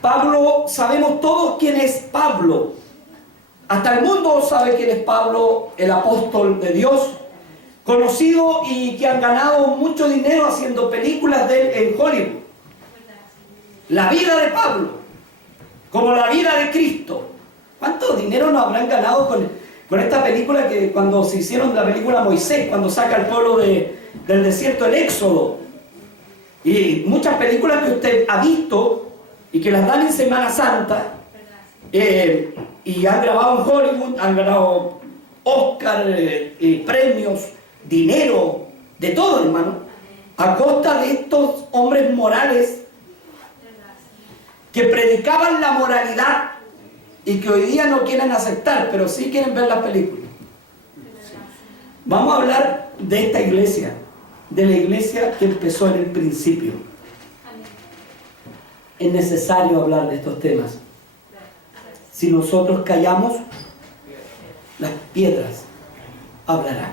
Pablo, sabemos todos quién es Pablo. Hasta el mundo sabe quién es Pablo, el apóstol de Dios, conocido y que han ganado mucho dinero haciendo películas de él en Hollywood. La vida de Pablo, como la vida de Cristo. ¿Cuánto dinero nos habrán ganado con esta película, que cuando se hicieron la película Moisés, cuando saca al pueblo del desierto, el Éxodo? Y muchas películas que usted ha visto y que las dan en Semana Santa, y han grabado en Hollywood, han ganado Oscar, premios, dinero, de todo, hermano, a costa de estos hombres morales que predicaban la moralidad y que hoy día no quieren aceptar, pero sí quieren ver las películas. Vamos a hablar de esta iglesia, de la iglesia que empezó en el principio. Es necesario hablar de estos temas. Si nosotros callamos, las piedras hablarán.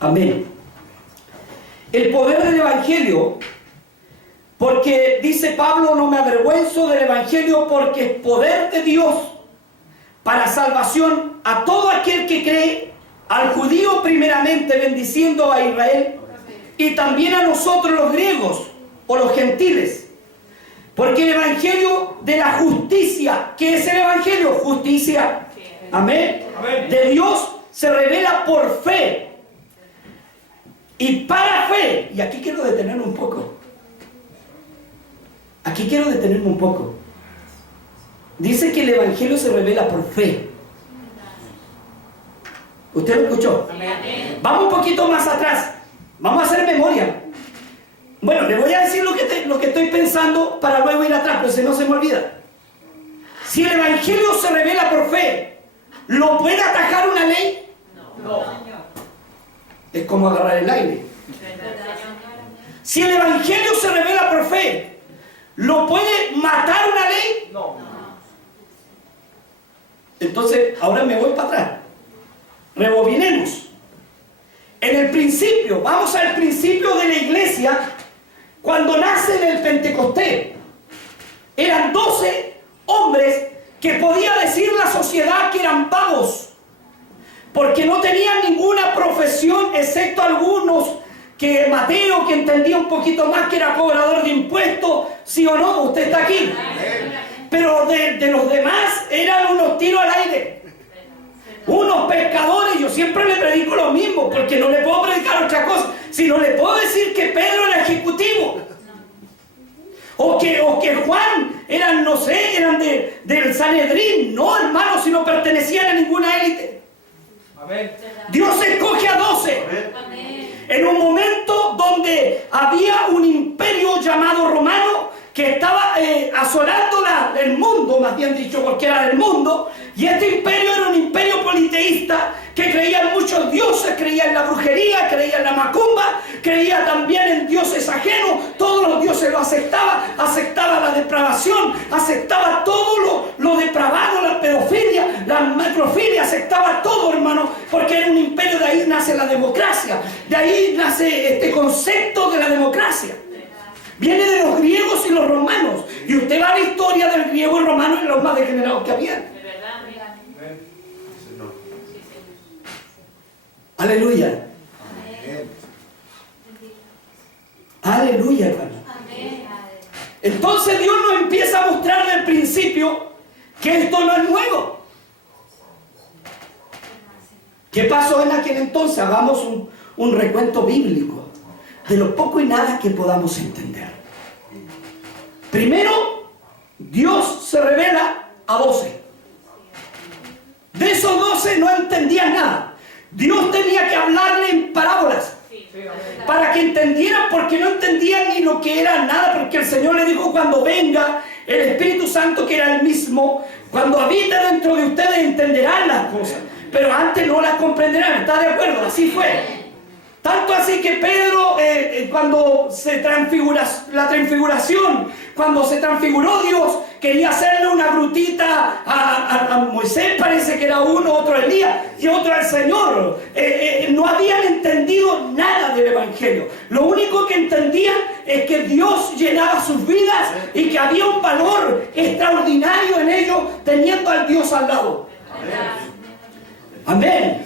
Amén. El poder del Evangelio, porque dice Pablo, no me avergüenzo del Evangelio porque es poder de Dios para salvación a todo aquel que cree, al judío primeramente, bendiciendo a Israel, y también a nosotros los griegos o los gentiles. Porque el Evangelio de la justicia, ¿qué es el Evangelio? Justicia. Amén. De Dios se revela por fe y para fe. Y aquí quiero detenerme un poco. Dice que el Evangelio se revela por fe. ¿Usted lo escuchó? Amén. Vamos un poquito más atrás. Vamos a hacer memoria. Bueno, le voy a decir lo que estoy pensando para luego ir atrás, pero si no se me olvida. Si el Evangelio se revela por fe, ¿lo puede atajar una ley? No. Es como agarrar el aire. Si el Evangelio se revela por fe, ¿lo puede matar una ley? No. Entonces, ahora me voy para atrás. Rebobinemos. En el principio, vamos al principio de la iglesia, cuando nace en el Pentecostés. Eran 12 hombres que podía decir la sociedad que eran vagos, porque no tenían ninguna profesión, excepto algunos, que Mateo, que entendía un poquito más, que era cobrador de impuestos, ¿sí o no? Usted está aquí. Pero de los demás eran unos tiros al aire, unos pescadores. Yo siempre le predico lo mismo, porque no le puedo predicar otra cosa, sino le puedo decir que Pedro era ejecutivo, o que Juan eran, no sé, eran del Sanedrín. No, hermanos, si no pertenecían a ninguna élite. Amén. Dios escoge a 12. Amén. En un momento donde había un imperio llamado romano que estaba asolando el mundo, más bien dicho, porque era del mundo, y este imperio era un imperio politeísta que creía en muchos dioses, creía en la brujería, creía en la macumba, creía también en dioses ajenos. Todos los dioses lo aceptaba la depravación, aceptaba todo lo depravado, la pedofilia, la macrofilia, aceptaba todo, hermano, porque era un imperio. De ahí nace la democracia, de ahí nace este concepto de la democracia. Viene de los griegos y los romanos, y usted va a la historia del griego y romano y los más degenerados que habían. Aleluya. Amén. Aleluya, hermano. Amén. Entonces Dios nos empieza a mostrar del principio que esto no es nuevo. ¿Qué pasó en aquel entonces? Hagamos un recuento bíblico de lo poco y nada que podamos entender. Primero, Dios se revela a 12. De esos 12 no entendían nada. Dios tenía que hablarle en parábolas para que entendieran, porque no entendían ni lo que era nada, porque el Señor le dijo: cuando venga el Espíritu Santo, que era el mismo, cuando habita dentro de ustedes, entenderán las cosas, pero antes no las comprenderán. ¿Está de acuerdo? Así fue. Tanto así que Pedro, cuando se transfigura la transfiguración, cuando se transfiguró Dios, quería hacerle una grutita a Moisés, parece que era uno, otro Elías y otro al Señor. No habían entendido nada del Evangelio. Lo único que entendían es que Dios llenaba sus vidas y que había un valor extraordinario en ellos teniendo al Dios al lado. Amén.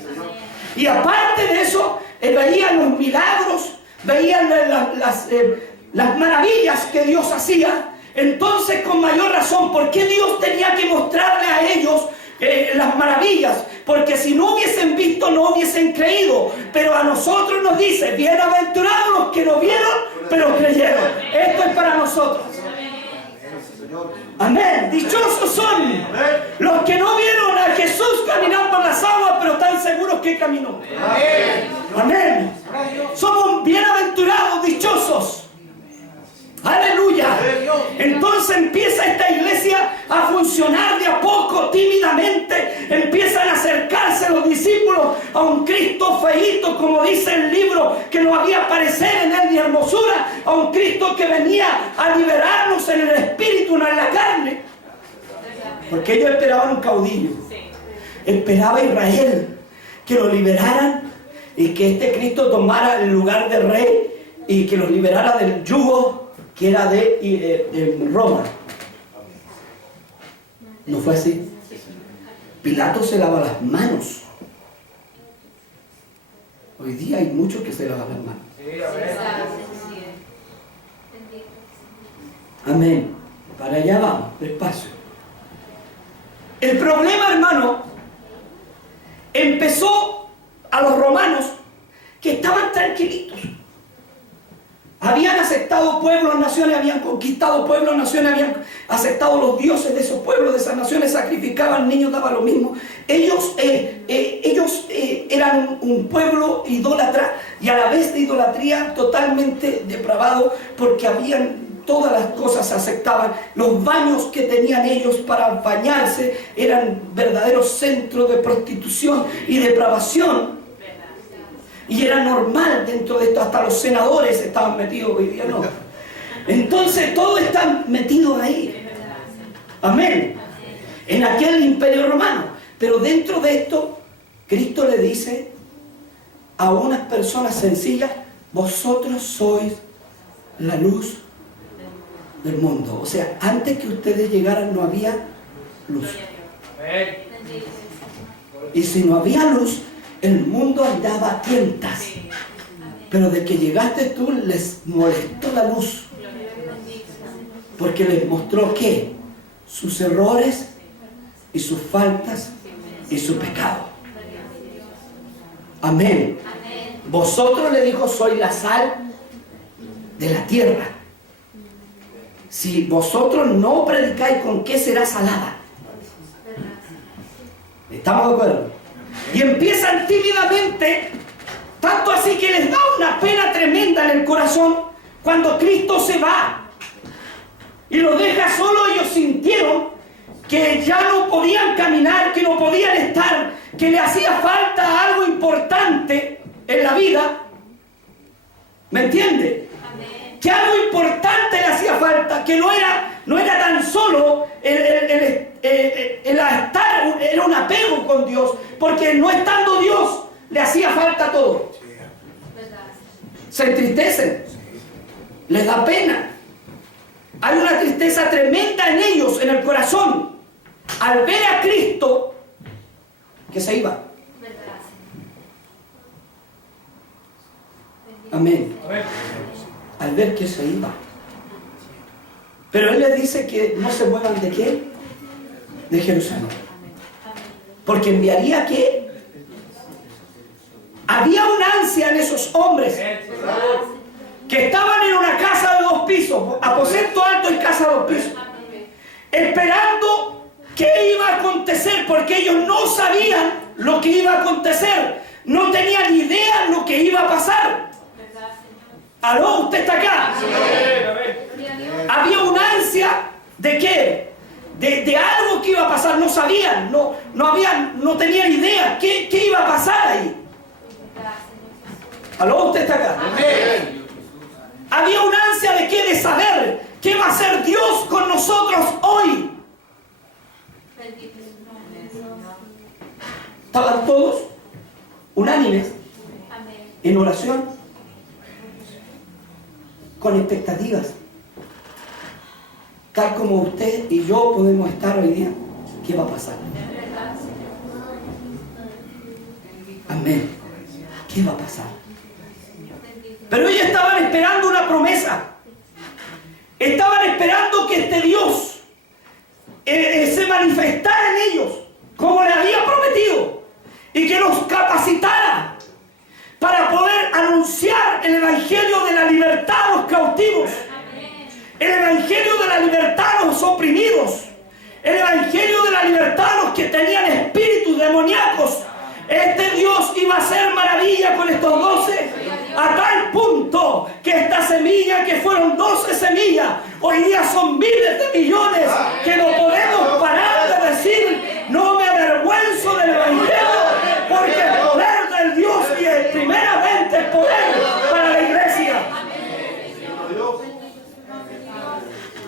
Y aparte de eso, veían los milagros, veían las maravillas que Dios hacía. Entonces, con mayor razón, ¿por qué Dios tenía que mostrarle a ellos las maravillas? Porque si no hubiesen visto, no hubiesen creído. Pero a nosotros nos dice: bienaventurados los que no vieron, pero creyeron. Esto es para nosotros. Amén. Dichosos son los que no vieron a Jesús caminar por las aguas, pero están seguros que caminó. Amén. Somos bienaventurados, dichosos. Aleluya. Entonces empieza esta iglesia a funcionar de a poco, tímidamente. Empiezan a acercarse los discípulos a un Cristo feíto, como dice el libro, que no había parecer en él ni hermosura, a un Cristo que venía a liberarnos en el espíritu, no en la carne. Porque ellos esperaban un caudillo. Esperaba Israel que lo liberaran y que este Cristo tomara el lugar de rey y que los liberara del yugo que era de Roma. No fue así. Pilato se lava las manos. Hoy día hay muchos que se lavan las manos. Amén. Para allá vamos, despacio. El problema, hermano, empezó a los romanos, que estaban tranquilitos. Habían aceptado pueblos, naciones, habían conquistado pueblos, naciones, habían aceptado los dioses de esos pueblos, de esas naciones, sacrificaban niños, daba lo mismo. Ellos eran un pueblo idólatra, y a la vez de idolatría totalmente depravado, porque habían todas las cosas, se aceptaban. Los baños que tenían ellos para bañarse eran verdaderos centros de prostitución y depravación. Y era normal dentro de esto, hasta los senadores estaban metidos, hoy día no. Entonces todos están metidos ahí. Amén. En aquel imperio romano. Pero dentro de esto, Cristo le dice a unas personas sencillas: vosotros sois la luz del mundo. O sea, antes que ustedes llegaran no había luz. Y si no había luz, el mundo andaba a tientas. Pero de que llegaste tú, les molestó la luz. Porque les mostró ¿qué? Sus errores y sus faltas y su pecado. Amén. Vosotros, le dijo, sois la sal de la tierra. Si vosotros no predicáis, ¿con qué será salada? ¿Estamos de acuerdo? Y empiezan tímidamente, tanto así que les da una pena tremenda en el corazón cuando Cristo se va y los deja solo. Ellos sintieron que ya no podían caminar, que no podían estar, que le hacía falta algo importante en la vida. ¿Me entiende? Que algo importante le hacía falta, que no era tan solo el estar, era un apego con Dios, porque no estando Dios le hacía falta todo. Se entristecen, les da pena, hay una tristeza tremenda en ellos, en el corazón, al ver a Cristo que se iba. Amén. Al ver que se iba. Pero Él les dice que no se muevan ¿de qué? De Jerusalén. Porque enviaría que había una ansia en esos hombres que estaban en una casa de 2 pisos, aposento alto y casa de 2 pisos, esperando qué iba a acontecer, porque ellos no sabían lo que iba a acontecer, no tenían idea lo que iba a pasar. ¿Aló? ¿Usted está acá? Sí. Había una ansia ¿de qué? De algo que iba a pasar. No sabían, no tenían idea qué iba a pasar ahí. ¿Aló? ¿Usted está acá? Amén. Había una ansia ¿de qué? De saber qué va a hacer Dios con nosotros hoy. Estaban todos unánimes en oración, con expectativas. tal como usted y yo podemos estar hoy día, ¿qué va a pasar? Amén. ¿Qué va a pasar? Pero ellos estaban esperando una promesa. Estaban esperando que este Dios se manifestara en ellos como le había prometido y que los capacitara para poder anunciar el evangelio de la libertad a los cautivos, el evangelio de la libertad a los oprimidos, el evangelio de la libertad a los que tenían espíritus demoníacos. Este Dios iba a hacer maravilla con estos 12, a tal punto que esta semilla, que fueron 12 semillas, hoy día son miles de millones, que no podemos parar de decir: no me avergüenzo del evangelio, porque el poder del Dios y es primeramente el poder para la iglesia.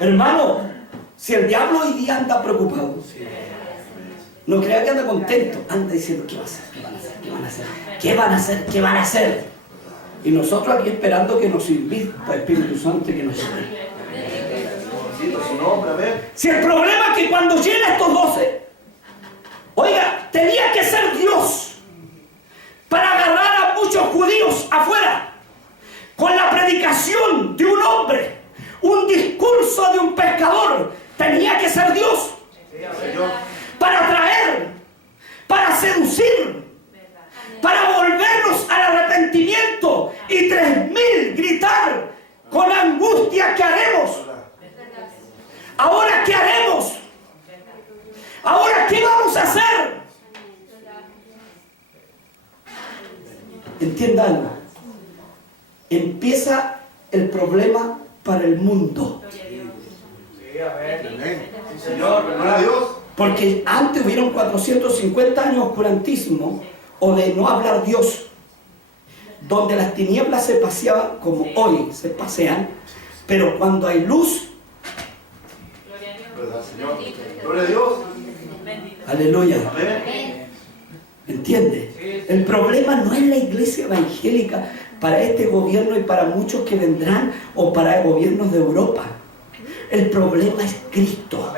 Hermano, si el diablo hoy día anda preocupado, no crea que anda contento, anda diciendo: ¿qué va a hacer? ¿Qué van a hacer? ¿Qué van a hacer? ¿Qué van a hacer? ¿Qué van a hacer? Y nosotros aquí esperando que nos invita el Espíritu Santo y que nos lleve. Si el problema es que cuando llena estos 12, oiga, tenía que ser Dios para agarrar a muchos judíos afuera con la predicación de un hombre, un discurso de un pescador. Tenía que ser Dios para atraer, para seducir, para volvernos al arrepentimiento, y 3.000 gritar con angustia: ¿qué haremos? ¿Ahora qué haremos? ¿Ahora qué vamos a hacer? Entienda algo. Empieza el problema para el mundo. Porque antes hubieron 450 años de oscurantismo o de no hablar Dios, donde las tinieblas se paseaban como hoy se pasean, pero cuando hay luz, gloria a Dios, aleluya. ¿Entiende? El problema no es la iglesia evangélica para este gobierno y para muchos que vendrán, o para gobiernos de Europa. El problema es Cristo.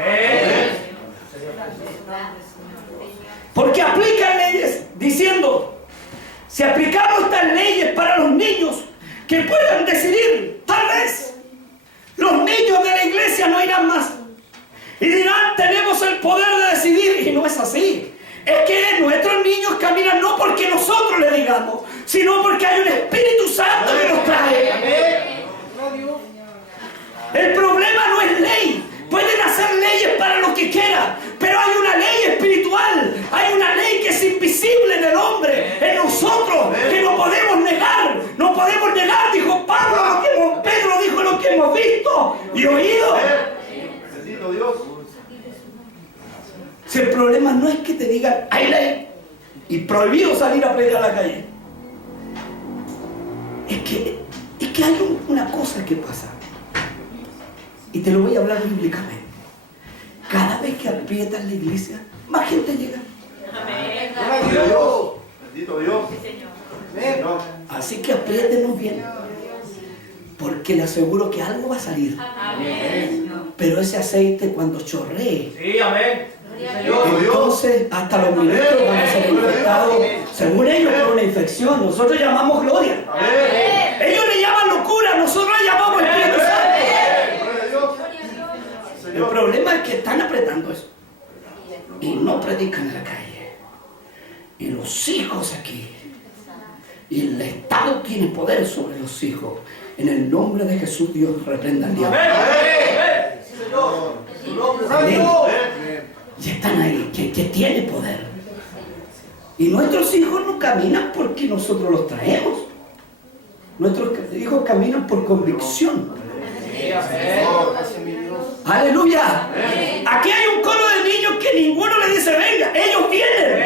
Porque aplican leyes diciendo: si aplicamos estas leyes para los niños que puedan decidir, tal vez los niños de la iglesia no irán más y dirán: tenemos el poder de decidir. Y no es así. Es que nuestros niños caminan no porque nosotros le digamos, sino porque hay un Espíritu Santo que los trae. El problema no es ley. Pueden hacer leyes para lo que quieran, pero hay una ley espiritual, hay una ley que es invisible en el hombre, en nosotros, que no podemos negar. No podemos negar, dijo Pablo, Pedro dijo: lo que hemos visto y oído. Bendito Dios. Si el problema no es que te digan: hay ley y prohibido salir a predicar a la calle, es que hay una cosa que pasa. Y te lo voy a hablar bíblicamente. Cada vez que aprietas la iglesia, más gente llega. Amén. Gracias Dios. Bendito Dios. Sí, Señor. Así que apriétenos bien, porque le aseguro que algo va a salir. Amén. Pero ese aceite, cuando chorree, sí, amén, entonces hasta los ministros van a ser infectados, según ellos, por una infección. Nosotros llamamos gloria. Amén. Ellos le llaman locura, nosotros le llamamos Espíritu Santo. El problema es que están apretando eso y no predican en la calle. Y los hijos aquí, y el Estado tiene poder sobre los hijos. En el nombre de Jesús, Dios reprenda al diablo. Amén. Y están ahí, que tiene poder. Y nuestros hijos no caminan porque nosotros los traemos. Nuestros hijos caminan por convicción. Aleluya. Aquí hay un coro de niños que ninguno le dice: venga, ellos vienen.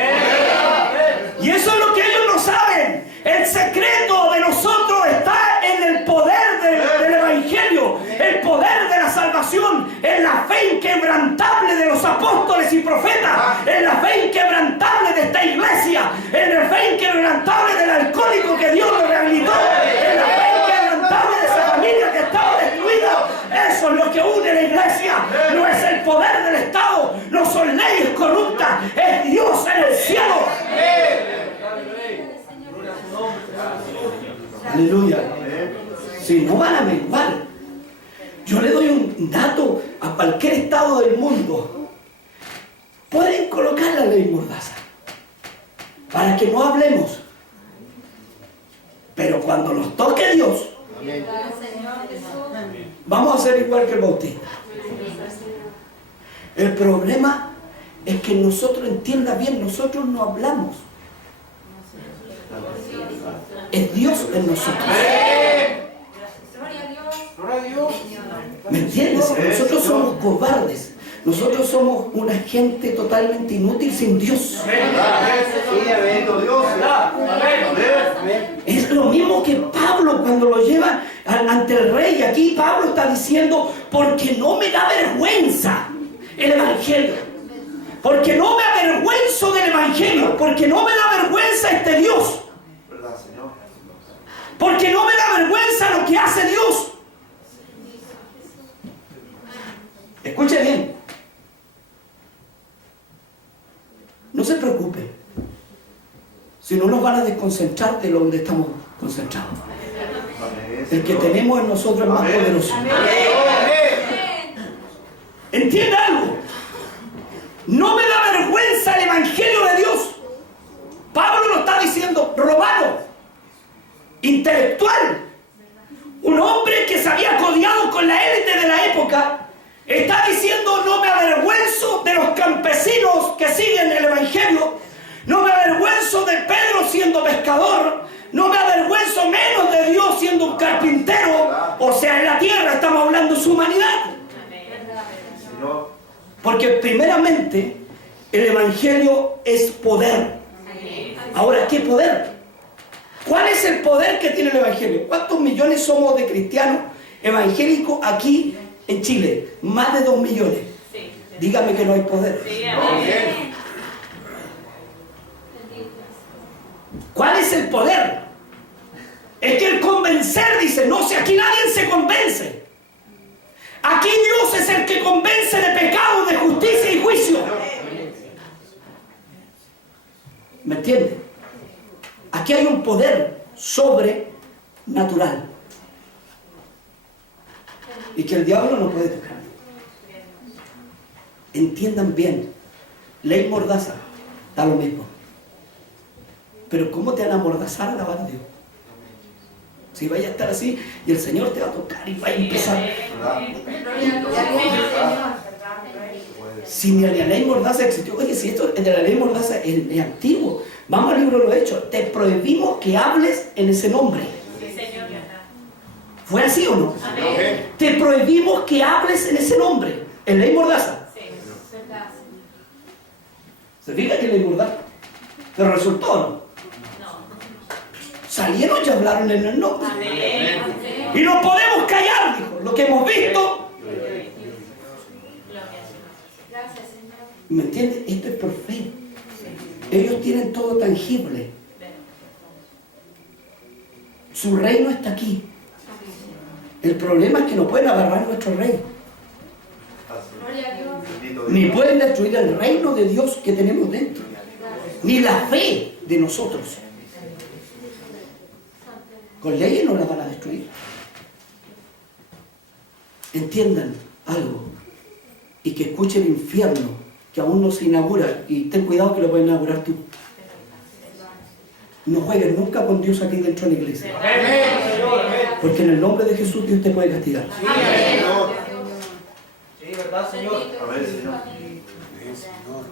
Y eso es lo que ellos no saben. El secreto de nosotros está en el poder del evangelio, el poder de la salvación, en la fe inquebrantable de los apóstoles y profetas, en la fe inquebrantable de esta iglesia, en la fe inquebrantable del alcohólico que Dios lo rehabilitó, en la fe inquebrantable de esa familia que estaba destruida. eso es lo que une la iglesia. No es el poder del Estado, no son leyes corruptas, es Dios en el cielo. Aleluya. Si no van a menguar. Yo le doy un dato a cualquier estado del mundo. Pueden colocar la ley Mordaza para que no hablemos. Pero cuando nos toque Dios, vamos a ser igual que el Bautista. El problema es que nosotros, entienda bien, nosotros no hablamos. Es Dios en nosotros. ¿Me entiendes? Nosotros somos cobardes. Nosotros somos una gente totalmente inútil sin Dios. Es lo mismo que Pablo cuando lo lleva ante el rey. Aquí Pablo está diciendo, porque no me da vergüenza el Evangelio. Porque no me avergüenzo del Evangelio. Porque no me da vergüenza este Dios. Porque no me da vergüenza lo que hace Dios. Escuche bien. No se preocupe. Si no nos van a desconcentrar de donde estamos concentrados. El que tenemos en nosotros es más poderoso. ¿Entienda algo? No me da vergüenza el Evangelio de Dios. Pablo lo está diciendo, romano, intelectual, un hombre que se había codeado con la élite de la época, está diciendo, no me avergüenzo de los campesinos que siguen el Evangelio, no me avergüenzo de Pedro siendo pescador, no me avergüenzo menos de Dios siendo un carpintero. O sea, en la tierra estamos hablando de su humanidad. Porque primeramente el Evangelio es poder. Ahora, ¿qué poder? ¿Cuál es el poder que tiene el Evangelio? ¿Cuántos millones somos de cristianos evangélicos aquí en Chile? Más de 2 millones. Dígame que no hay poder. ¿Cuál es el poder? Es que el convencer, dice, no, si aquí nadie se convence. Aquí Dios es el que convence de pecado, de justicia y juicio. ¿Me entiende? Aquí hay un poder sobrenatural. Y que el diablo no puede tocar. Entiendan bien. Ley Mordaza, da lo mismo. Pero ¿cómo te van a amordazar a alabar a Dios? Si vaya a estar así y el Señor te va a tocar y va a empezar. Si ni la ley Mordaza existió. Oye, si esto de la ley Mordaza es antiguo. Vamos al libro de los Hechos. Te prohibimos que hables en ese nombre. ¿Fue así o no? Amén. Te prohibimos que hables en ese nombre. ¿En ley Mordaza? Sí. ¿Se fija que ley Mordaza? ¿Pero resultó o no? Salieron y hablaron en el nombre. Amén. Y no podemos callar, dijo. Lo que hemos visto. ¿Me entiendes? Esto es por fe. Ellos tienen todo tangible. Su reino está aquí. El problema es que no pueden agarrar nuestro rey. Ni pueden destruir el reino de Dios que tenemos dentro. Ni la fe de nosotros. Con leyes no la van a destruir. Entiendan algo. Y que escuchen el infierno, que aún no se inaugura. Y ten cuidado que lo puedes inaugurar tú. No juegues nunca con Dios aquí dentro de la iglesia. Porque en el nombre de Jesús Dios te puede castigar. Sí, ¿verdad, Señor?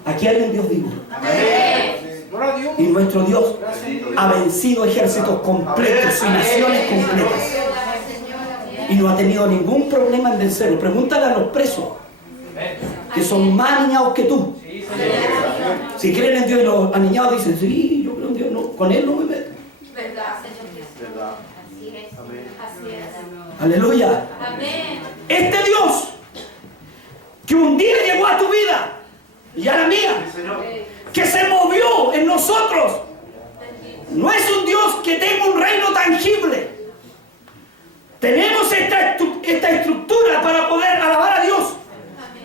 Aquí hay un Dios vivo. Y nuestro Dios ha vencido ejércitos completos y naciones completas. Y no ha tenido ningún problema en vencerlo. Pregúntale a los presos, que son más aniñados que tú. Si creen en Dios y los aniñados dicen, sí, yo creo en Dios, no, con Él no me meto. Aleluya. Este Dios que un día llegó a tu vida y a la mía, que se movió en nosotros, no es un Dios que tenga un reino tangible. Tenemos esta esta estructura para poder alabar a Dios.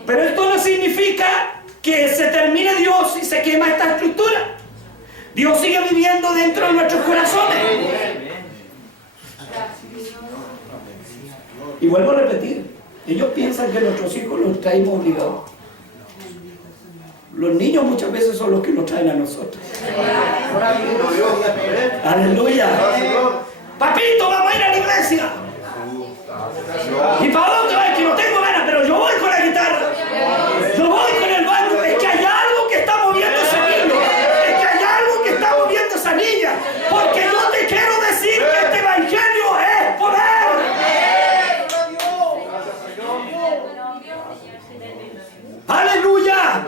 Pero esto no significa que se termine Dios y se quema esta estructura. Dios sigue viviendo dentro de nuestros corazones. Y vuelvo a repetir, ellos piensan que nuestros hijos los traemos obligados. Los niños muchas veces son los que nos traen a nosotros. Aleluya. Papito, vamos a ir a la iglesia. ¿Y para dónde vas? Que no tengo ganas, pero yo voy con la guitarra. Yo voy con el banjo. Es que hay algo que está moviendo ese niño. Es que hay algo que está moviendo esa niña. Porque yo te quiero decir que este evangelio es poder. ¡Aleluya!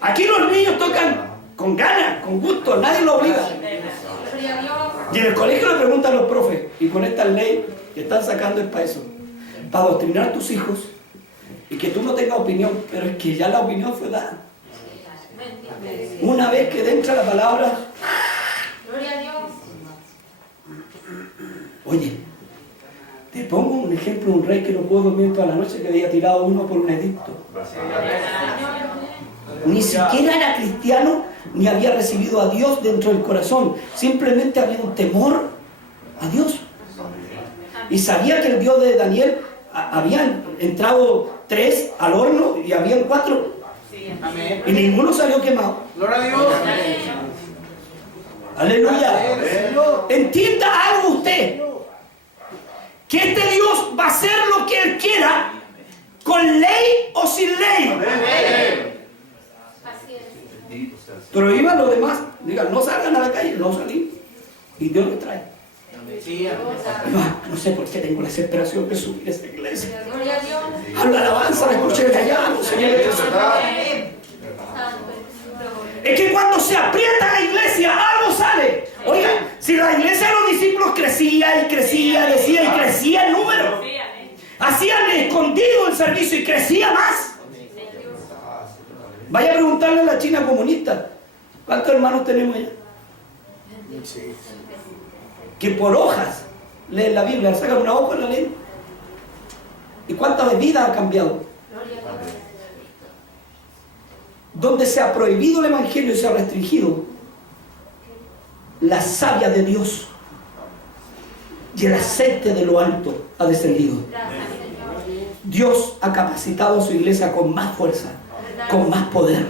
Aquí los niños tocan con ganas, con gusto, nadie lo obliga. Y en el colegio le preguntan a los profes, y con esta ley que están sacando es para eso, para adoctrinar a tus hijos y que tú no tengas opinión, pero es que ya la opinión fue dada. Una vez que entra la palabra, oye, te pongo un ejemplo, un rey que no pudo dormir toda la noche, que había tirado uno por un edicto. Ni siquiera era cristiano, ni había recibido a Dios dentro del corazón. Simplemente había un temor a Dios. Y sabía que el Dios de Daniel, habían entrado 3 al horno y habían 4. Y ninguno salió quemado. Gloria a Dios. Aleluya. Entienda algo usted. Que este Dios va a hacer lo que Él quiera, con ley o sin ley. Prohíban lo demás. Digan, no salgan a la calle, no salir. Y Dios les trae. No sé por qué tengo la desesperación de subir a esta iglesia. Habla alabanza, me escuché de allá, no sé qué. Es que cuando se aprieta la iglesia, algo sale. Oiga, si la iglesia de los discípulos crecía y crecía, decía y crecía el número, hacían escondido el servicio y crecía más. Vaya a preguntarle a la China comunista, ¿cuántos hermanos tenemos allá? Que por hojas leen la Biblia, sacan una hoja y la leen. ¿Y cuántas vidas ha cambiado? Donde se ha prohibido el evangelio y se ha restringido, la savia de Dios y el aceite de lo alto ha descendido. Dios ha capacitado a su iglesia con más fuerza, con más poder,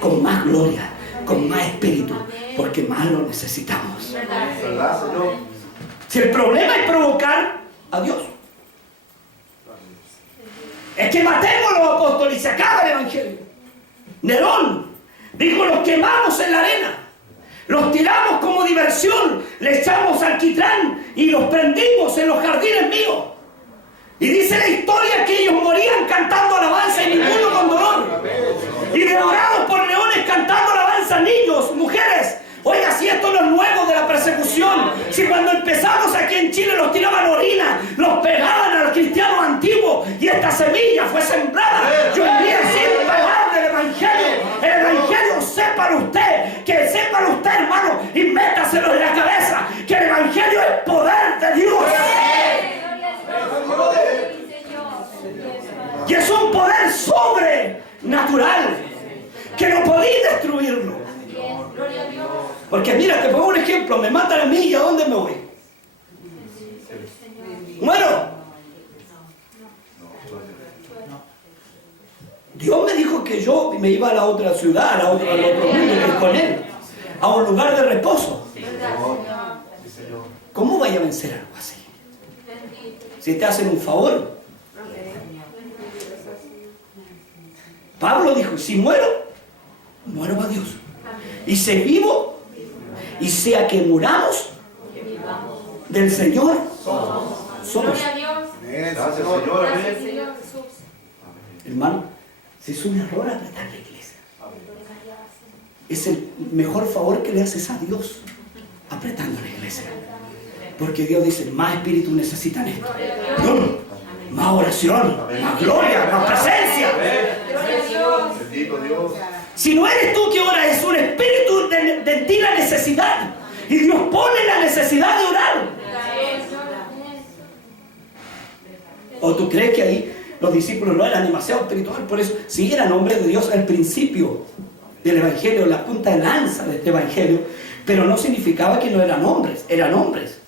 con más gloria, con más espíritu, porque más lo necesitamos. Si el problema es provocar a Dios, es que matemos a los apóstoles y se acaba el evangelio. Nerón dijo: los quemamos en la arena, los tiramos como diversión, le echamos alquitrán y los prendimos en los jardines míos. Y dice la historia que ellos morían cantando alabanza y ninguno con dolor. Y devorados por leones cantando alabanza, niños, mujeres. Oiga, si esto no es nuevo de la persecución, si cuando empezamos aquí en Chile los tiraban orina, los pegaban a los cristianos antiguos y esta semilla fue sembrada, yo iría sin pagar del evangelio. El evangelio, sépalo usted, que sépalo usted, hermano, y métaselo en la cabeza, que el evangelio es poder de Dios. Y es un poder sobrenatural que no podéis destruirlo. Porque mira, te pongo un ejemplo, me matan a mí y ¿a dónde me voy? Bueno, Dios me dijo que yo me iba a la otra ciudad, al otro mundo, con Él, a un lugar de reposo. ¿Cómo vaya a vencer algo así? Si te hacen un favor. Pablo dijo: si muero, muero para Dios. Y si vivo, y sea que muramos, del Señor somos. Hermano, si es un error apretar la iglesia, es el mejor favor que le haces a Dios, apretando la iglesia. Porque Dios dice: más espíritu necesitan esto. Más oración, más gloria, más presencia. Si no eres tú que ora, es un espíritu de ti la necesidad. Y Dios pone la necesidad de orar. ¿O tú crees que ahí los discípulos no eran demasiado espirituales? Por eso, sí eran hombres de Dios al principio del Evangelio, la punta de lanza de este Evangelio, pero no significaba que no eran hombres, eran hombres.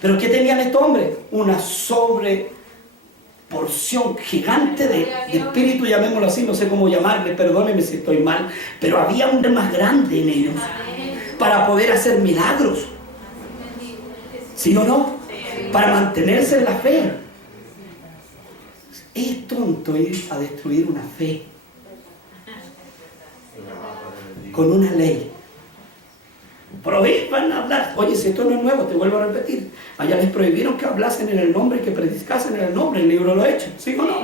¿Pero qué tenían estos hombres? Una sobreporción gigante de espíritu, llamémoslo así, no sé cómo llamarle, perdónenme si estoy mal, pero había un más grande en ellos para poder hacer milagros. ¿Sí o no? Para mantenerse en la fe. Es tonto ir a destruir una fe con una ley. Prohíban hablar. Oye, si esto no es nuevo, te vuelvo a repetir. Allá les prohibieron que hablasen en el nombre, que predicasen en el nombre. El libro lo ha hecho, ¿sí o no?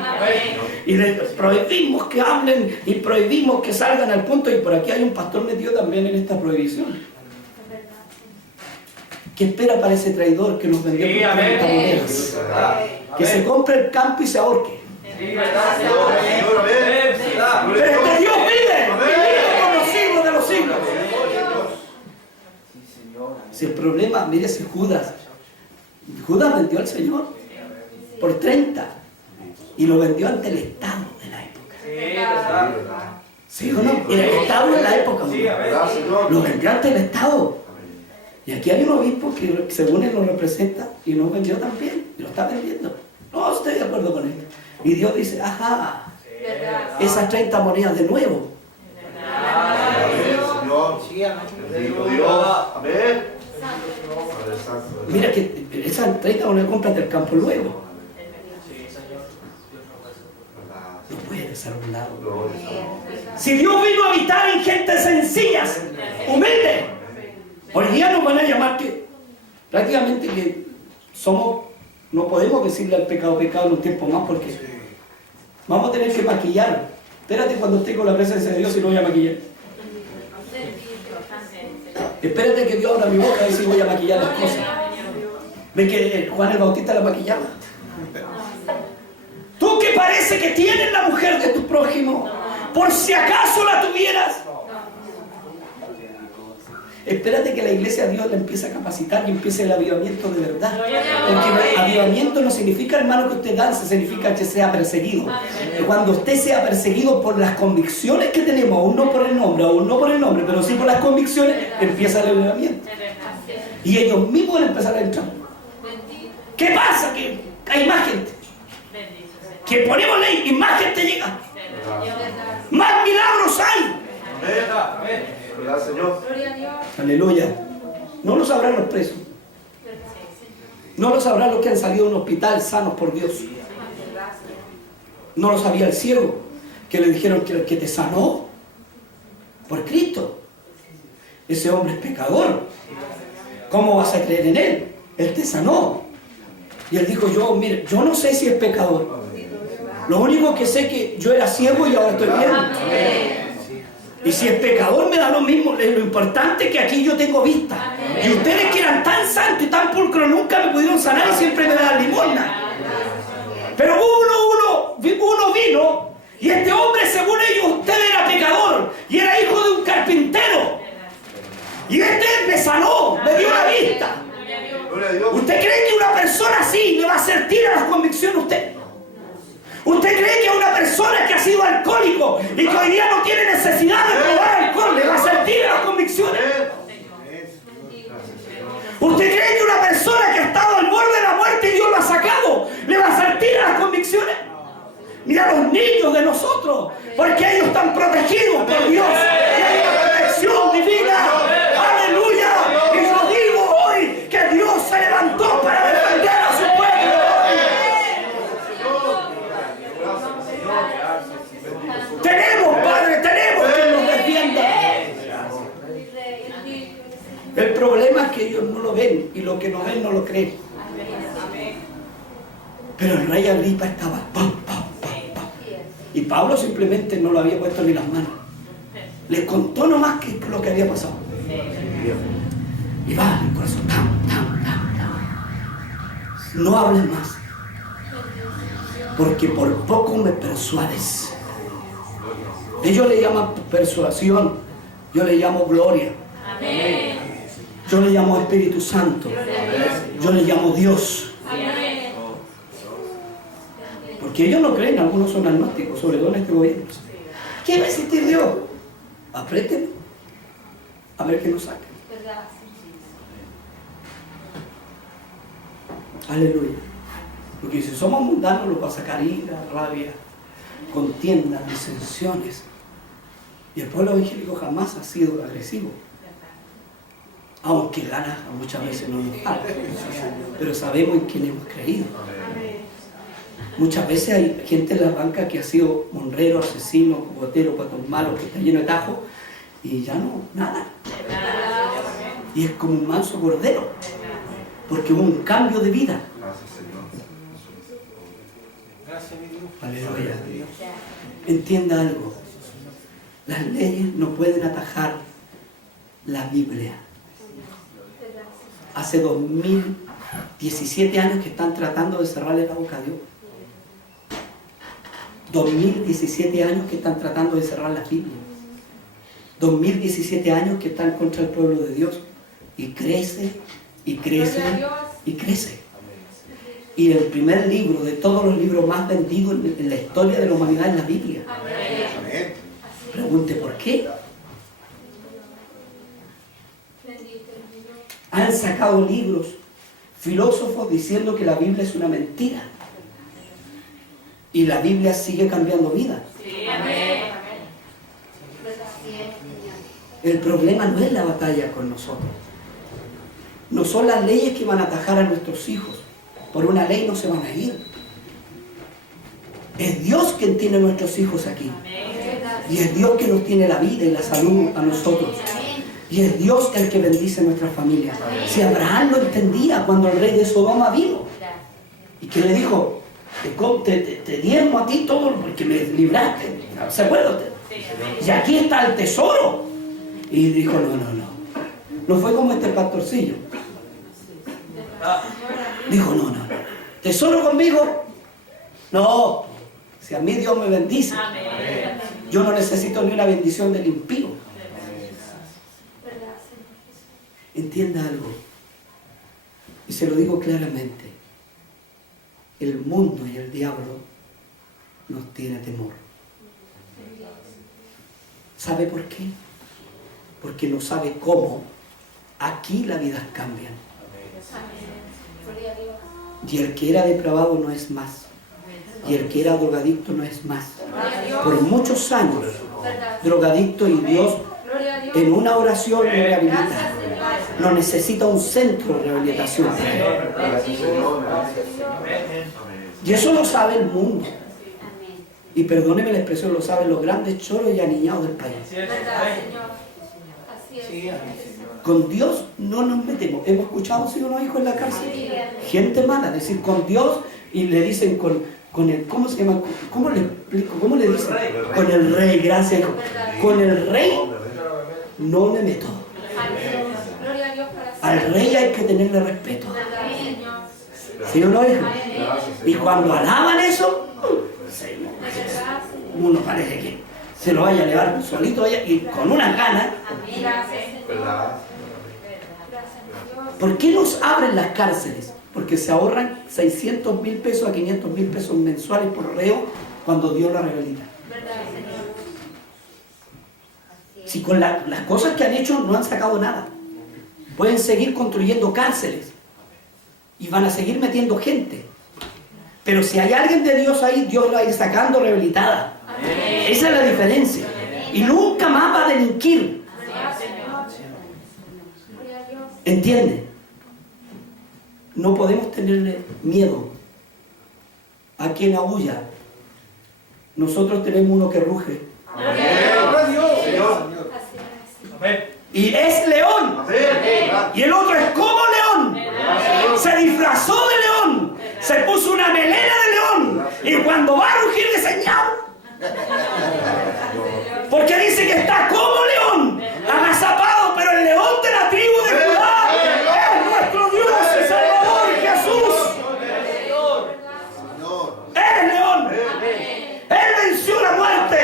Y les prohibimos que hablen y prohibimos que salgan al punto. Y por aquí hay un pastor metido también en esta prohibición. ¿Qué espera para ese traidor que nos vendió por 30 monedas? Que se compre el campo y se ahorque. Pero este Dios vive por los siglos de los siglos. Si el problema, mire si Judas vendió al Señor por 30 y lo vendió ante el Estado de la época. ¿Sí o no? Era el Estado de la época. Lo vendió ante el Estado. Y aquí hay un obispo que según él lo representa y no vendió también, y lo está vendiendo. No estoy de acuerdo con él. Y Dios dice, ajá, esas 30 monedas de nuevo. Mira que esas 30 monedas compras del campo luego. No puede ser un lado. Si Dios vino a habitar en gente sencillas, humildes, hoy día nos van a llamar que prácticamente que somos, no podemos decirle al pecado en un tiempo más porque vamos a tener que maquillar. Espérate cuando esté con la presencia de Dios y no voy a maquillar. Espérate que Dios abra mi boca y si voy a maquillar las cosas. ¿Ven que Juan el Bautista la maquillaba? Tú que parece que tienes la mujer de tu prójimo, por si acaso la tuvieras. Espérate que la iglesia a Dios la empiece a capacitar y empiece el avivamiento de verdad. Porque el avivamiento no significa, hermano, que usted dance, significa que sea perseguido. Que cuando usted sea perseguido por las convicciones que tenemos, aún no por el nombre, pero sí por las convicciones, empieza el avivamiento. Y ellos mismos van a empezar a entrar. ¿Qué pasa? Que hay más gente. Que ponemos ley y más gente llega. Más milagros hay. Señor. Aleluya. No lo sabrán los presos. No lo sabrán los que han salido de un hospital sanos por Dios. No lo sabía el ciego, que le dijeron que el que te sanó por Cristo, ese hombre es pecador. ¿Cómo vas a creer en él? Él te sanó. Y él dijo, mire, yo no sé si es pecador. Lo único que sé es que yo era ciego y ahora estoy viendo. Y si es pecador me da lo mismo. Lo importante es que aquí yo tengo vista. Y ustedes que eran tan santos y tan pulcros nunca me pudieron sanar y siempre me dan limosna. Pero uno vino y este hombre, según ellos, usted era pecador y era hijo de un carpintero. Y este me sanó, me dio la vista. ¿Usted cree que una persona así le va a hacer tira las convicciones a usted? ¿Usted cree que una persona que ha sido alcohólico y que hoy día no tiene necesidad de probar alcohol le va a sentir las convicciones? ¿Usted cree que una persona que ha estado al borde de la muerte y Dios lo ha sacado le va a sentir las convicciones? Mira los niños de nosotros, porque ellos están protegidos por Dios y hay una protección divina. ¡Aleluya! Y yo digo hoy que Dios se levantó para defender a su pueblo. Tenemos, Padre, tenemos que nos defienda. El problema es que ellos no lo ven y lo que no ven no lo creen. Pero el rey Agripa estaba y Pablo simplemente no lo había puesto ni las manos. Les contó nomás que lo que había pasado. Y va en el corazón. No hables más, porque por poco me persuades. Ellos le llaman persuasión, yo le llamo gloria. Yo le llamo Espíritu Santo. Yo le llamo Dios. Porque ellos no creen, algunos son agnósticos, sobre todo en este gobierno. ¿Qué va a existir Dios? Apriétenlo, a ver qué nos saca. Aleluya. Porque si somos mundanos nos va a sacar ira, rabia, contiendas, disensiones. Y el pueblo evangélico jamás ha sido agresivo. Aunque gana muchas veces no nos gana. Pero sabemos en quién hemos creído. Muchas veces hay gente en la banca que ha sido monrero, asesino, cogotero, patos malos, que está lleno de tajos y ya no, nada. Y es como un manso cordero, porque hubo un cambio de vida. Aleluya. Entienda algo. Las leyes no pueden atajar la Biblia. Hace 2017 años que están tratando de cerrarle la boca a Dios. 2017 años que están tratando de cerrar la Biblia. 2017 años que están contra el pueblo de Dios. Y crece, y crece, y crece. Y el primer libro de todos los libros más vendidos en la historia de la humanidad es la Biblia. Amén. Pregunte por qué. Han sacado libros, filósofos diciendo que la Biblia es una mentira. Y la Biblia sigue cambiando vidas. El problema no es la batalla con nosotros. No son las leyes que van a atajar a nuestros hijos. Por una ley no se van a ir. Es Dios quien tiene a nuestros hijos aquí. Y es Dios que nos tiene la vida y la salud a nosotros. Y es Dios el que bendice nuestra familia. Si Abraham lo entendía cuando el rey de Sodoma vino y que le dijo: te diezmo a ti todo porque me libraste. ¿Se acuerdan ustedes? Y aquí está el tesoro. Y dijo: no. No fue como este pastorcillo. Dijo: no. ¿Tesoro conmigo? No. Si a mí Dios me bendice, yo no necesito ni una bendición del impío. Entienda algo. Y se lo digo claramente. El mundo y el diablo nos tiene temor. ¿Sabe por qué? Porque no sabe cómo aquí las vidas cambian. Y el que era depravado no es más. Y el que era drogadicto no es más. Por muchos años, drogadicto, y Dios en una oración lo rehabilita. No necesita un centro de rehabilitación. Y eso lo sabe el mundo. Y perdóneme la expresión, lo saben los grandes choros y aniñados del país. Con Dios no nos metemos. Hemos escuchado, si unos hijos en la cárcel, gente mala decir con Dios, y le dicen con el, ¿cómo se llama? ¿Cómo le explico? ¿Cómo le dicen? Con el rey, gracias. Con el rey no me meto. Al rey hay que tenerle respeto. ¿Sí o no, hijo? Y cuando alaban eso, uno parece que se lo vaya a llevar solito y con unas ganas. ¿Por qué nos abren las cárceles? Porque se ahorran 600.000 pesos a 500.000 pesos mensuales por reo cuando Dios la rehabilita. Si con las cosas que han hecho no han sacado nada, pueden seguir construyendo cárceles y van a seguir metiendo gente. Pero si hay alguien de Dios ahí, Dios la va a ir sacando rehabilitada. Esa es la diferencia. Y nunca más va a delinquir. ¿Entiende? No podemos tenerle miedo a quien aúlla. Nosotros tenemos uno que ruge. Y es león. Y el otro es como león. Se disfrazó de león. Se puso una melena de león. Y cuando va a rugir dice ñau. Porque dice que está como león, agazapado, pero el león de la tribu de Judá es nuestro Dios y Salvador Jesús. Él es león. Él venció la muerte.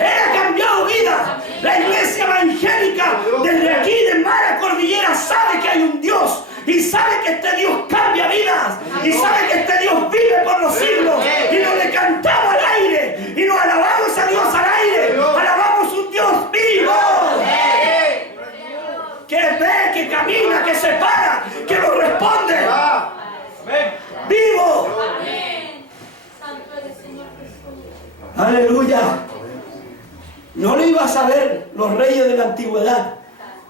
Él ha cambiado vida. La iglesia evangélica desde aquí de Mara Cordillera sabe que hay un Dios y sabe que este Dios cambia vidas, y sabe que este Dios vive por los siglos, y nos le cantamos al aire, y nos alabamos a Dios al aire, alabamos un Dios vivo, que ve, que camina, que se para, que nos responde, vivo. Aleluya. No lo iba a saber los reyes de la antigüedad,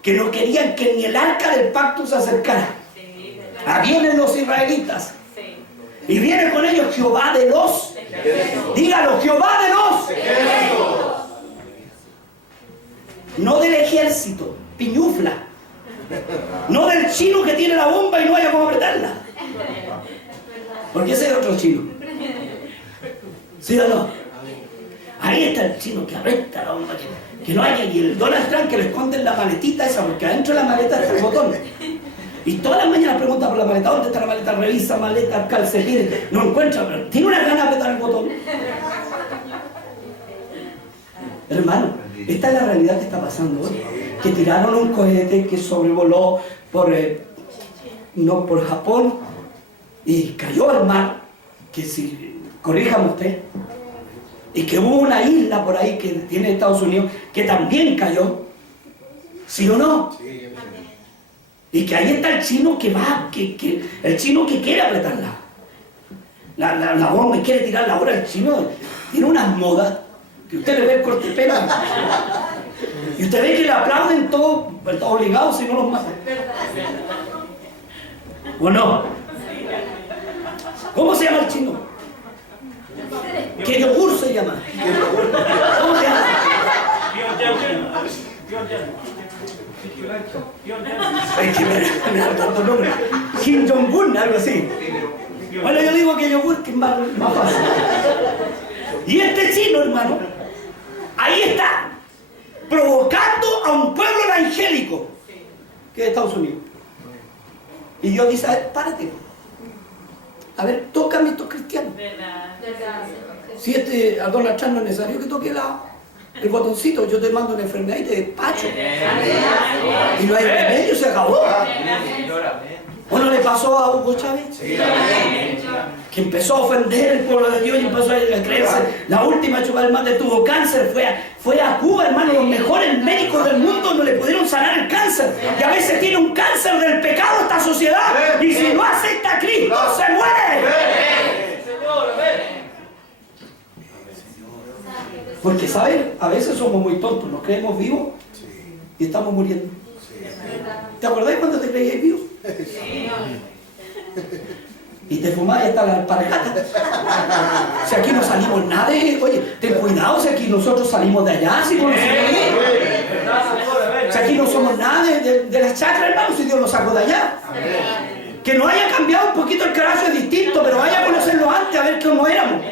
que no querían que ni el arca del pacto se acercara. Vienen los israelitas y viene con ellos Jehová de los, dígalo, Jehová de los, no del ejército, piñufla, no del chino que tiene la bomba y no haya cómo apretarla, porque ese es otro chino. ¿Sí o no? Ahí está el chino que aprieta la bomba, que no haya, y el Donald Trump que le esconde en la maletita esa, porque adentro de la maleta está el botón. Y todas las mañanas pregunta por la maleta, ¿dónde está la maleta? Revisa maleta, calcetines, no encuentra, pero tiene una gana de apretar el botón. Hermano, esta es la realidad que está pasando hoy. Que tiraron un cohete que sobrevoló por Japón y cayó al mar, que si, corríjame usted, y que hubo una isla por ahí que tiene Estados Unidos que también cayó, ¿sí o no? Y que ahí está el chino que va, el chino que quiere apretarla, la bomba y quiere tirarla. Ahora el chino tiene unas modas que usted le ve el corte de pelo y usted ve que le aplauden todos obligados si no los matan. ¿O no? ¿Cómo se llama el chino? ¿Qué yogur se llama? ¿Cómo se llama? Es que me da tanto nombre. Kim Jong-un, algo así. Bueno, yo digo que yogur, que es más fácil. Y este chino, hermano, ahí está, provocando a un pueblo evangélico, que es Estados Unidos. Y Dios dice, a ver, párate. A ver, tócame estos cristianos. Si a Donald Trump no es necesario que toque el botoncito, yo te mando una enfermedad y te despacho. Y no hay remedio, se acabó. ¿O no le pasó a Hugo Chávez? Que empezó a ofender el pueblo de Dios y empezó a creerse. La última chupada del mate tuvo cáncer, fue a Cuba, hermano, los mejores médicos del mundo no le pudieron sanar el cáncer. Y a veces tiene un cáncer del pecado esta sociedad. Y si no acepta a Cristo, se muere. Porque, ¿saben? A veces somos muy tontos, nos creemos vivos y estamos muriendo. ¿Te acordás cuando te creías vivo? Y te fumabas hasta la alpargata. Si aquí no salimos nadie, oye, ten cuidado si aquí nosotros salimos de allá, si aquí no somos nada de las chacras, hermano, si Dios nos sacó de allá. Que no haya cambiado un poquito el carácter es distinto, pero vaya a conocerlo antes a ver cómo éramos.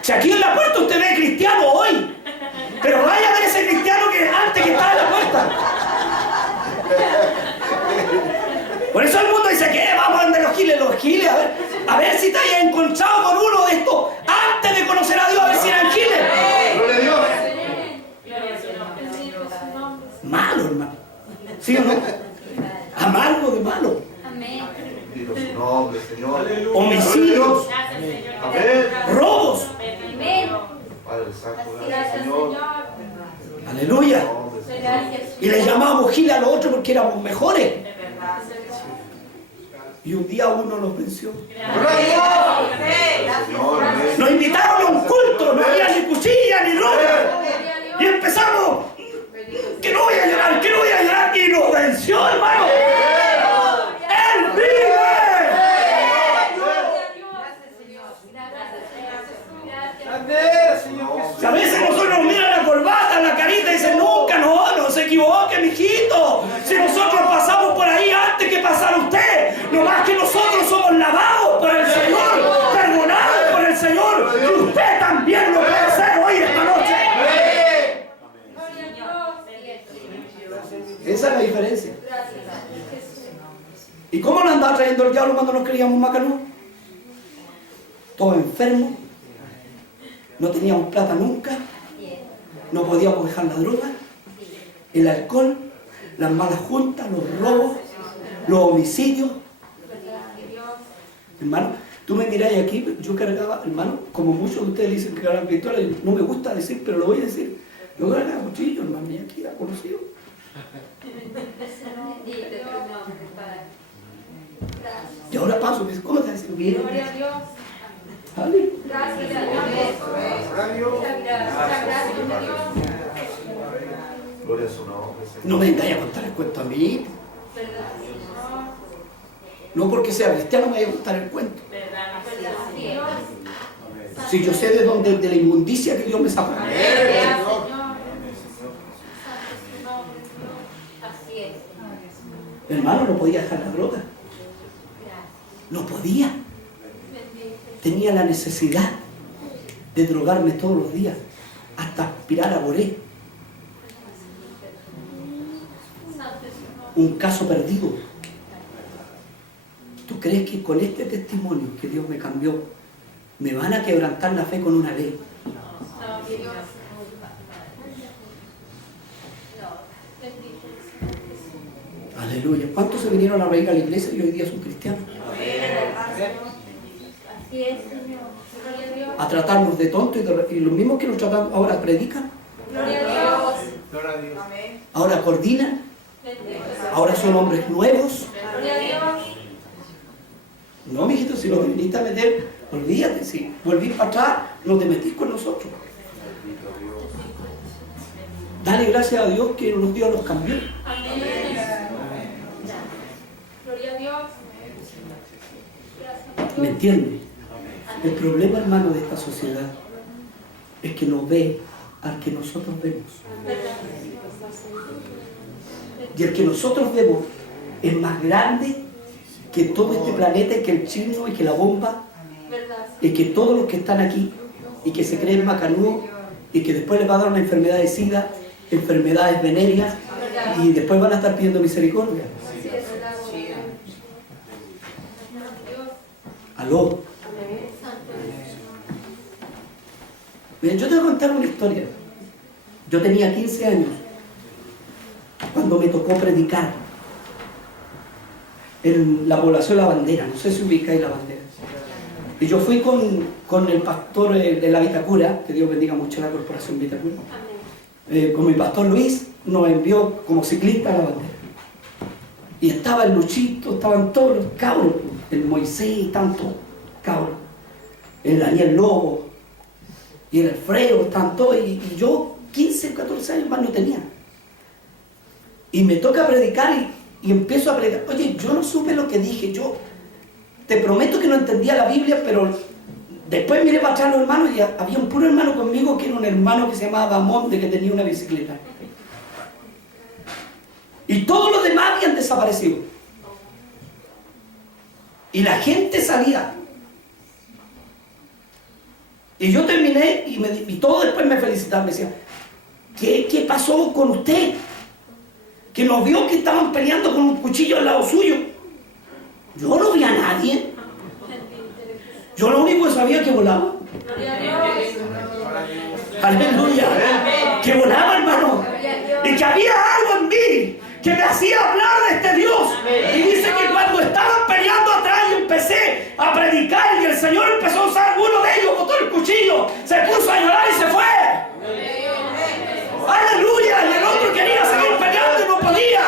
Si aquí en la puerta usted ve cristiano hoy, pero vaya a ver ese cristiano que antes que estaba en la puerta. Por eso el mundo dice que vamos a andar los giles, a ver si te hayas encontrado con uno de estos antes de conocer a Dios, a ver si eran giles. Malo, hermano. ¿Sí o no? Amargo de malo. Homicidios, robos. Aleluya. Y le llamábamos giles a los otros porque éramos mejores. Y un día uno nos venció. Nos invitaron a un culto, no había ni cuchilla ni ropa. Y empezamos, que no voy a llorar, y nos venció, hermano. ¡Él vive! Si a veces nosotros nos miran la corbata, la carita y dicen, nunca, no se equivoque, mijito. Si nosotros pasamos por ahí antes que pasara usted, no más que nosotros somos lavados por el Señor, perdonados por el Señor, y usted también lo puede hacer hoy esta noche. Esa es la diferencia. ¿Y cómo nos andaba trayendo el diablo cuando nos creíamos macanudos? Todos enfermos, no teníamos plata nunca, no podíamos dejar la droga, el alcohol, las malas juntas, los robos, los homicidios. Hermano, tú me miráis aquí, yo cargaba, hermano, como muchos de ustedes dicen que cargan pistola, no me gusta decir, pero lo voy a decir. Yo cargaba cuchillo, hermano, y aquí era conocido. Y ahora paso, me dice, ¿cómo te haces? Bien. Gloria a Dios. ¿Vale? Gracias a Dios. Gracias a Dios. Gloria a su nombre. No me vengáis a contar el cuento a mí. ¿Verdad, Señor? No porque sea cristiano me vaya a contar el cuento. ¿Verdad, Señor? Si yo sé de dónde, de la inmundicia que Dios me sacó. Gracias, Señor. Así es. Hermano, no podía dejar la droga. No podía. Tenía la necesidad de drogarme todos los días, hasta aspirar a Boré. Un caso perdido. ¿Tú crees que con este testimonio que Dios me cambió, me van a quebrantar la fe con una ley? Aleluya. ¿Cuántos se vinieron a reír a la iglesia y hoy día son cristianos? Así es, Señor. Gloria a Dios. A tratarnos de tontos y los mismos que nos tratan ahora predican, Gloria a Dios. Gloria a Dios. ahora coordinan, ahora son hombres nuevos. Gloria a Dios. No, mijito, si lo viniste a meter, olvídate, si volvís para atrás, no te metís con nosotros. Dale gracias a Dios que los Dios los cambió. Amén. Gloria a Dios. Gracias a Dios. ¿Me entiendes? El problema, hermano, de esta sociedad es que no ve al que nosotros vemos. Y el que nosotros vemos es más grande que todo este planeta, y que el chino, y que la bomba, ¿Verdad? y que todos los que están aquí, y que se creen macanudos, y que después les va a dar una enfermedad de sida, enfermedades venéreas, y después van a estar pidiendo misericordia. Así es, ¿verdad? Dios. Aló. Miren, yo te voy a contar una historia. Yo tenía 15 años cuando me tocó predicar en la población La Bandera. No sé si ubicáis La Bandera. Y yo fui con el pastor de la Vitacura, que Dios bendiga mucho a la corporación Vitacura. Con mi pastor Luis, nos envió como ciclista a La Bandera. Y estaba el Luchito, estaban todos los cabros, el Moisés, tanto cabros, el Daniel Lobo y el Alfredo, estaban todos, y yo 15, 14 años más no tenía. Y me toca predicar y empiezo a predicar. Oye, yo no supe lo que dije, yo te prometo que no entendía la Biblia, pero después miré para atrás los hermanos y había un puro hermano conmigo que era un hermano que se llamaba Monte, que tenía una bicicleta. Y todos los demás habían desaparecido. Y la gente salía. Y yo terminé y todos después me felicitaban, me decían, ¿qué pasó con usted? Que nos vio que estaban peleando con un cuchillo al lado suyo. Yo no vi a nadie. Yo lo único que sabía es que volaba. Gloria a Dios. Aleluya. Que volaba, hermano. Y que había algo en mí que me hacía hablar de este Dios. Y dice que cuando estaban peleando atrás y empecé a predicar y el Señor empezó a usar, uno de ellos botó el cuchillo, se puso a llorar y se fue. Aleluya. Y el otro quería seguir peleando y no podía.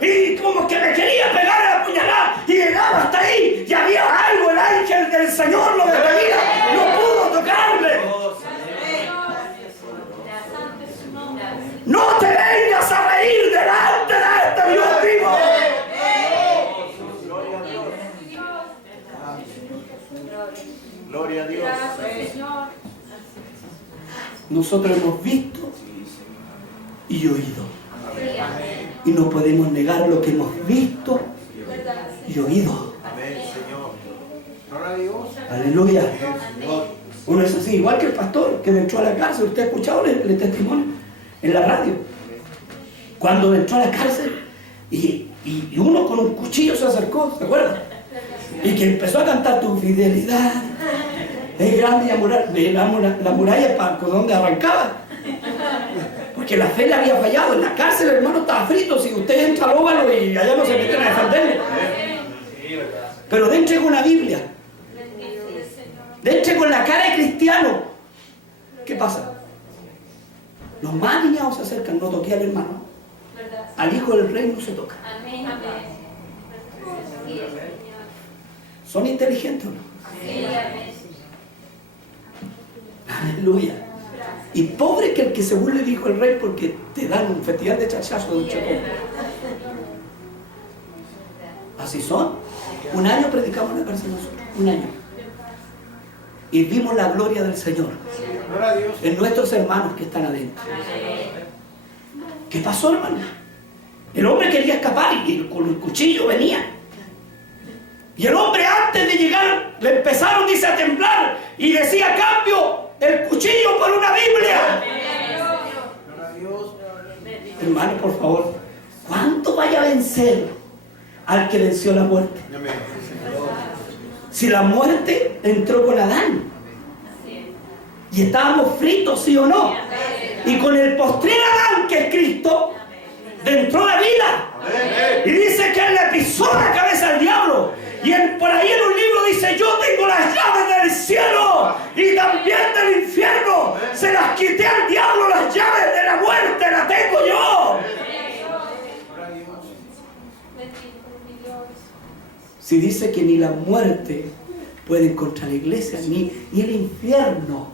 Y como que me quería pegar a la puñalada y llegaba hasta ahí y había algo, el ángel del Señor lo detenía, no pudo tocarle. No te vengas a reír delante de este Dios vivo. Gloria a Dios. Gracias, Señor. Nosotros hemos visto y oído. Y no podemos negar lo que hemos visto y oído. Amén, Señor. Gloria a Dios. Aleluya. Uno es así, igual que el pastor que entró a la cárcel. Usted ha escuchado el testimonio en la radio. Cuando entró a la cárcel y uno con un cuchillo se acercó, ¿se acuerdan? Y que empezó a cantar tu fidelidad. Es grande la muralla para donde arrancaba. Porque la fe le había fallado. En la cárcel el hermano estaba frito. Si usted entra al óvalo y allá no se meten a defenderle. Pero dentre con la Biblia. Dentre con la cara de cristiano. ¿Qué pasa? Los más alineados se acercan. No toqué al hermano. Al hijo del rey no se toca. Amén. ¿Son inteligentes o no? Sí, amén. Aleluya. Y pobre que el que se burle dijo el rey, porque te dan un festival de chachazo de un chocón. Así son. Un año predicamos en la cárcel nosotros. Un año. Y vimos la gloria del Señor en nuestros hermanos que están adentro. ¿Qué pasó, hermano? El hombre quería escapar y con el cuchillo venía. Y el hombre, antes de llegar, le empezaron, dice, a temblar y decía: cambio el cuchillo por una Biblia. Hermano, por favor, ¿cuánto vaya a vencer al que venció la muerte? Si la muerte entró con Adán y estábamos fritos, ¿sí o no? Y con el postrer Adán, que es Cristo, entró la vida. Y dice que él le pisó la cabeza al diablo. Y por ahí en un libro dice: yo tengo las llaves del cielo y también del infierno. Se las quité al diablo, las llaves de la muerte las tengo yo. Si dice que ni la muerte puede contra la iglesia, ni el infierno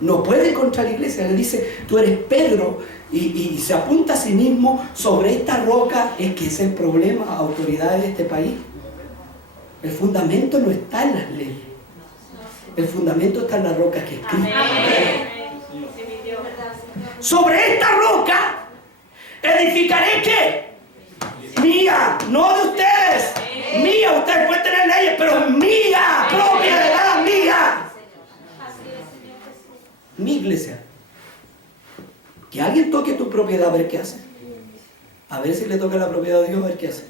no puede contra la iglesia. Le dice: tú eres Pedro, y se apunta a sí mismo sobre esta roca. Es que es el problema, autoridades de este país. El fundamento no está en las leyes. El fundamento está en la roca que es Cristo. Sobre esta roca edificaré, ¿qué? Mía, no de ustedes. Mía, ustedes pueden tener leyes, pero es mía, propiedad mía. Mi iglesia. Que alguien toque tu propiedad, a ver qué hace. A ver si le toca la propiedad de Dios, a ver qué hace.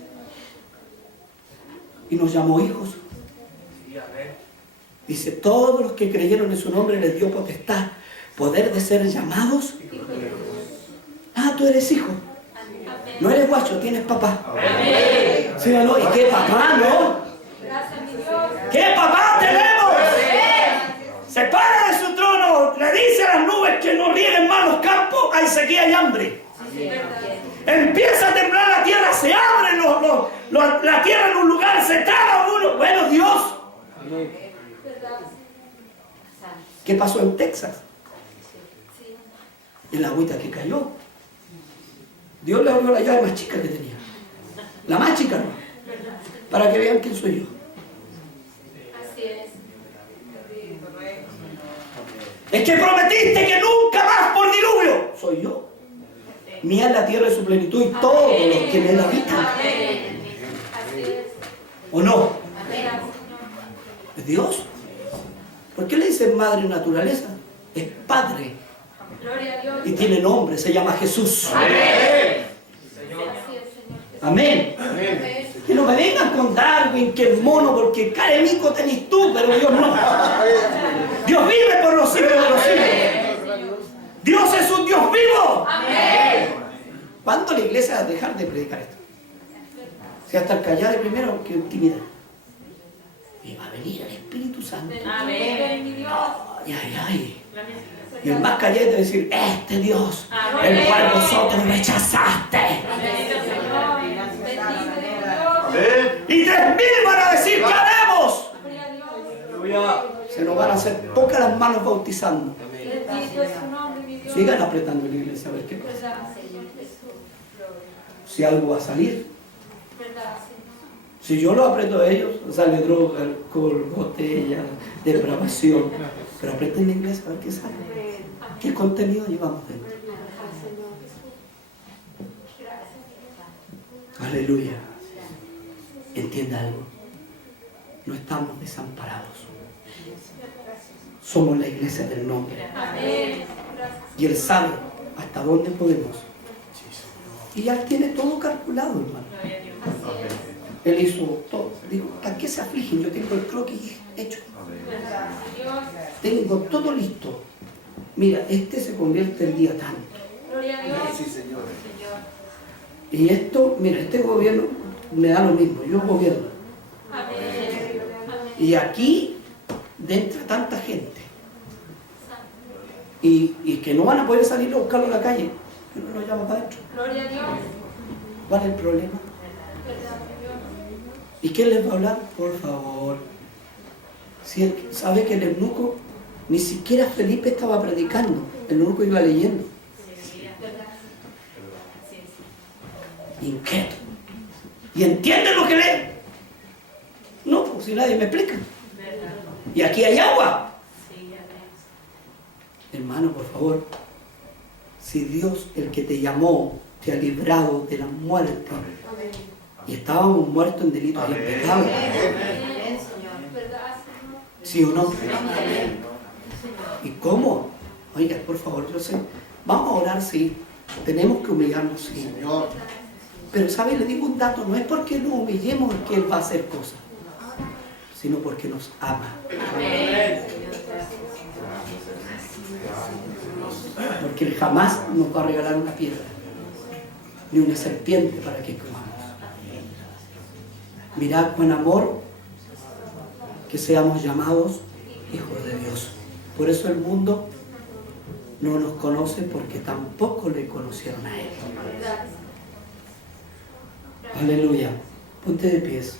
Y nos llamó hijos. Dice: todos los que creyeron en su nombre les dio potestad, poder de ser llamados. Ah, tú eres hijo. No eres guacho, tienes papá. ¿Sí o no? ¿Y qué papá, no? ¿Qué papá tenemos? Se para de su trono, le dice a las nubes que no rieguen más los campos, hay sequía y hambre. Empieza a temblar la tierra, se abre la tierra en un lugar, se traga uno. Bueno, Dios. ¿Qué pasó en Texas? En la agüita que cayó. Dios le abrió la llave más chica que tenía. La más chica, no. Para que vean quién soy yo. Así es. Es que prometiste que nunca más por diluvio. Soy yo. Mía es la tierra de su plenitud y todos los que me la habitan. ¿O no? ¿Es Dios? ¿Por qué le dicen madre naturaleza? Es padre. Y tiene nombre, se llama Jesús. Amén. Que no me vengan con Darwin, que es mono, porque caremico tenés tú, pero Dios no. Dios vive por los siglos de los siglos. Dios es un Dios vivo. ¿Cuándo la iglesia va a dejar de predicar esto? Si hasta el callar de primero, que intimidad. Y va a venir el Espíritu Santo. Ay, ay, ay. Y el más callado va a decir: este Dios, el cual vosotros rechazaste. Y 3.000 van a decir: ¿qué haremos? Se nos van a hacer pocas las manos bautizando. Sigan apretando la iglesia a ver qué pasa. Si algo va a salir. Si yo lo aprieto a ellos, sale droga, alcohol, botella, depravación. Pero aprieten la iglesia a ver qué sale. ¿Qué contenido llevamos dentro? Aleluya. Entienda algo. No estamos desamparados. Somos la iglesia del nombre. Y Él sabe hasta dónde podemos. Y ya tiene todo calculado, hermano. Él hizo todo. Digo: ¿para qué se afligen? Yo tengo el croquis hecho. Tengo todo listo. Mira, este se convierte el día tanto. Gloria a Dios. Sí, Señor. Y esto, mira, este gobierno me da lo mismo, yo gobierno. Amén. Y aquí entra tanta gente. Y que no van a poder salir a buscarlo a la calle. Yo no lo llamo para adentro. Gloria a Dios. ¿Cuál es el problema? Verdad, Dios. ¿Y quién les va a hablar? Por favor. Si él sabe que el eunuco, ni siquiera Felipe estaba predicando, el eunuco iba leyendo. Inquieto. ¿Y entiende lo que lee? No, pues si nadie me explica. Y aquí hay agua. Hermano, por favor, si Dios, el que te llamó, te ha librado de la muerte, y estábamos muertos en delitos y en pecados, Verdad, Señor. ¿sí o no? ¿Y cómo? Oiga, por favor, yo sé, vamos a orar, sí, tenemos que humillarnos, sí. Señor. Pero, ¿sabe? Le digo un dato, no es porque nos humillemos que Él va a hacer cosas, sino porque nos ama. Porque Él jamás nos va a regalar una piedra, ni una serpiente para que comamos. Mirad con amor que seamos llamados hijos de Dios. Por eso el mundo no nos conoce, porque tampoco le conocieron a Él. Aleluya. Ponte de pies.